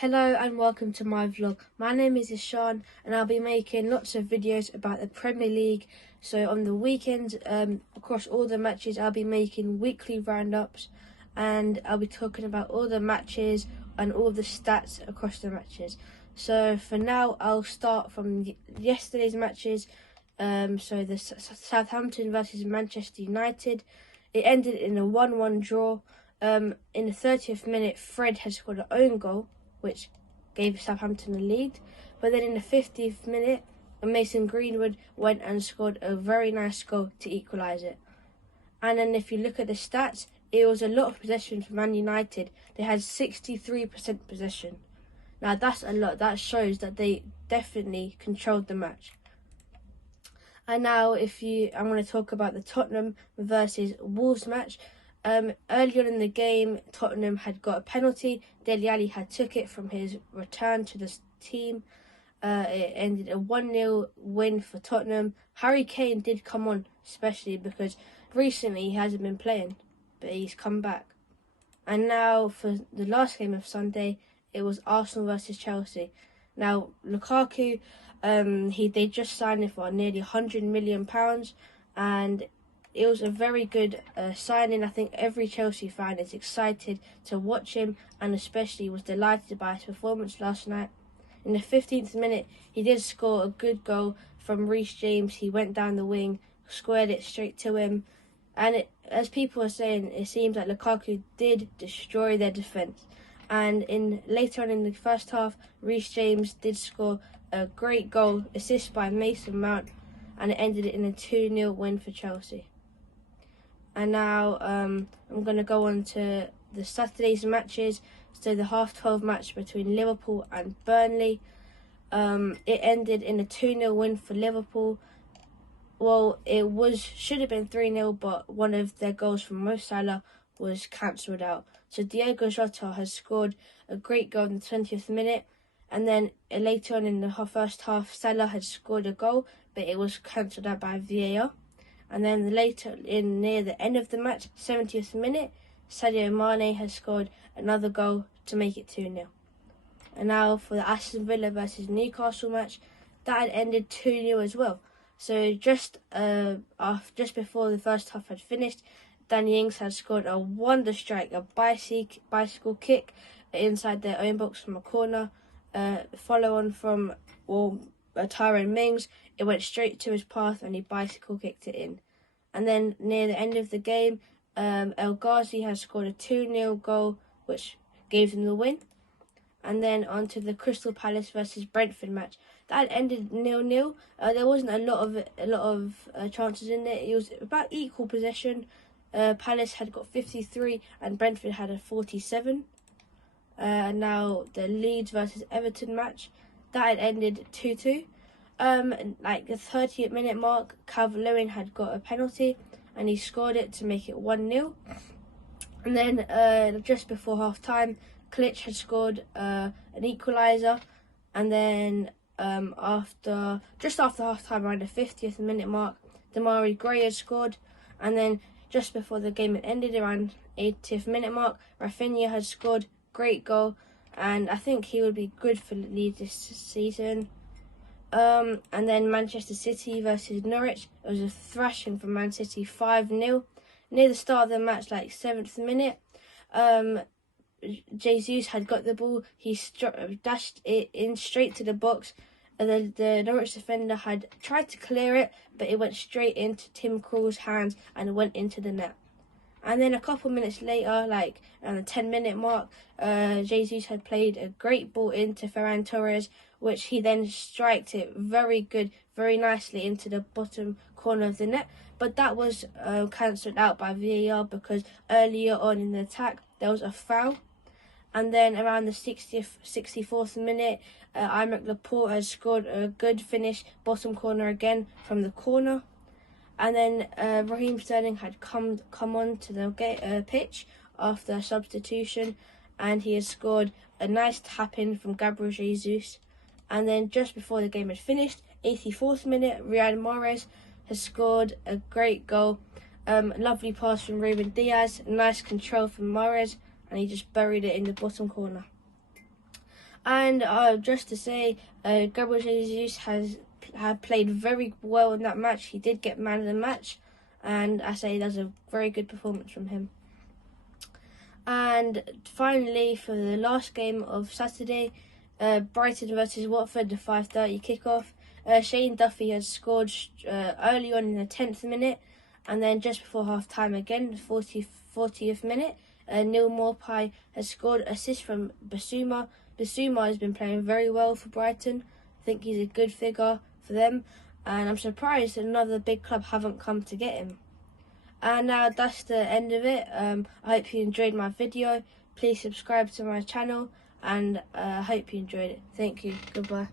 Hello and welcome to my vlog. My name is Ishan and I'll be making lots of videos about the Premier League. So on the weekends, across all the matches, I'll be making weekly roundups and I'll be talking about all the matches and all the stats across the matches. So for now, I'll start from yesterday's matches. So the Southampton versus Manchester United, it ended in a 1-1 draw. In the 30th minute, Fred had scored an own goal, which gave Southampton the lead. But then in the 50th minute, Mason Greenwood went and scored a very nice goal to equalise it. And then if you look at the stats, it was a lot of possession for Man United. They had 63% possession. Now that's a lot. That shows that they definitely controlled the match. And now I'm going to talk about the Tottenham versus Wolves match. Earlier in the game, Tottenham had got a penalty. Dele Alli had took it from his return to the team. It ended a 1-0 win for Tottenham. Harry Kane did come on, especially because recently he hasn't been playing, but he's come back. And now for the last game of Sunday, it was Arsenal versus Chelsea. Now Lukaku, they just signed him for nearly £100 million, and it was a very good signing. I think every Chelsea fan is excited to watch him and especially was delighted by his performance last night. In the 15th minute, he did score a good goal from Reece James. He went down the wing, squared it straight to him. And as people are saying, it seems like Lukaku did destroy their defence. And later on in the first half, Reece James did score a great goal, assist by Mason Mount, and it ended in a 2-0 win for Chelsea. And now I'm going to go on to the Saturday's matches. So the half-12 match between Liverpool and Burnley. It ended in a 2-0 win for Liverpool. Well, should have been 3-0, but one of their goals from Mo Salah was cancelled out. So Diogo Jota has scored a great goal in the 20th minute. And then later on in the first half, Salah had scored a goal, but it was cancelled out by VAR. And then later, near the end of the match, 70th minute, Sadio Mane has scored another goal to make it 2-0. And now for the Aston Villa versus Newcastle match, that had ended 2-0 as well. So just before the first half had finished, Danny Ings had scored a wonder strike, a bicycle kick inside their own box from a corner. Follow on from Tyrone Mings, it went straight to his path and he bicycle kicked it in. And then near the end of the game, El Ghazi has scored a 2-0 goal, which gave them the win. And then on to the Crystal Palace versus Brentford match. That ended 0-0. There wasn't a lot of chances in there. It was about equal possession. Palace had got 53 and Brentford had a 47. Now the Leeds versus Everton match, that had ended 2-2. Like the 30th minute mark, Calvert-Lewin had got a penalty and he scored it to make it 1-0. And then just before half time, Klitsch had scored an equaliser. And then just after half time, around the 50th minute mark, Demarai Gray had scored. And then just before the game had ended, around 80th minute mark, Rafinha had scored, great goal. And I think he would be good for Leeds this season. And then Manchester City versus Norwich. It was a thrashing from Man City, 5-0. Near the start of the match, like 7th minute, Jesus had got the ball. He dashed it in straight to the box. The Norwich defender had tried to clear it, but it went straight into Tim Krul's hands and went into the net. And then a couple minutes later, like on the 10-minute mark, Jesus had played a great ball into Ferran Torres, which he then striked it very nicely into the bottom corner of the net. But that was cancelled out by VAR because earlier on in the attack, there was a foul. And then around the 64th minute, Aymeric Laporte has scored a good finish, bottom corner again from the corner. And then Raheem Sterling had come on to the pitch after substitution, and he has scored a nice tap-in from Gabriel Jesus. And then just before the game had finished, 84th minute, Riyad Mahrez has scored a great goal. Lovely pass from Ruben Diaz, nice control from Mahrez, and he just buried it in the bottom corner. And just to say, Gabriel Jesus had played very well in that match. He did get man of the match, and I say that's a very good performance from him. And finally, for the last game of Saturday, Brighton versus Watford, the 5:30 kickoff. Shane Duffy had scored early on in the 10th minute, and then just before half time again, the 40th minute, Neil Maupay has scored assist from Basuma. Basuma has been playing very well for Brighton. I think he's a good figure for them, and I'm surprised that another big club haven't come to get him. And now that's the end of it. I hope you enjoyed my video. Please subscribe to my channel, and I hope you enjoyed it. Thank you. Goodbye.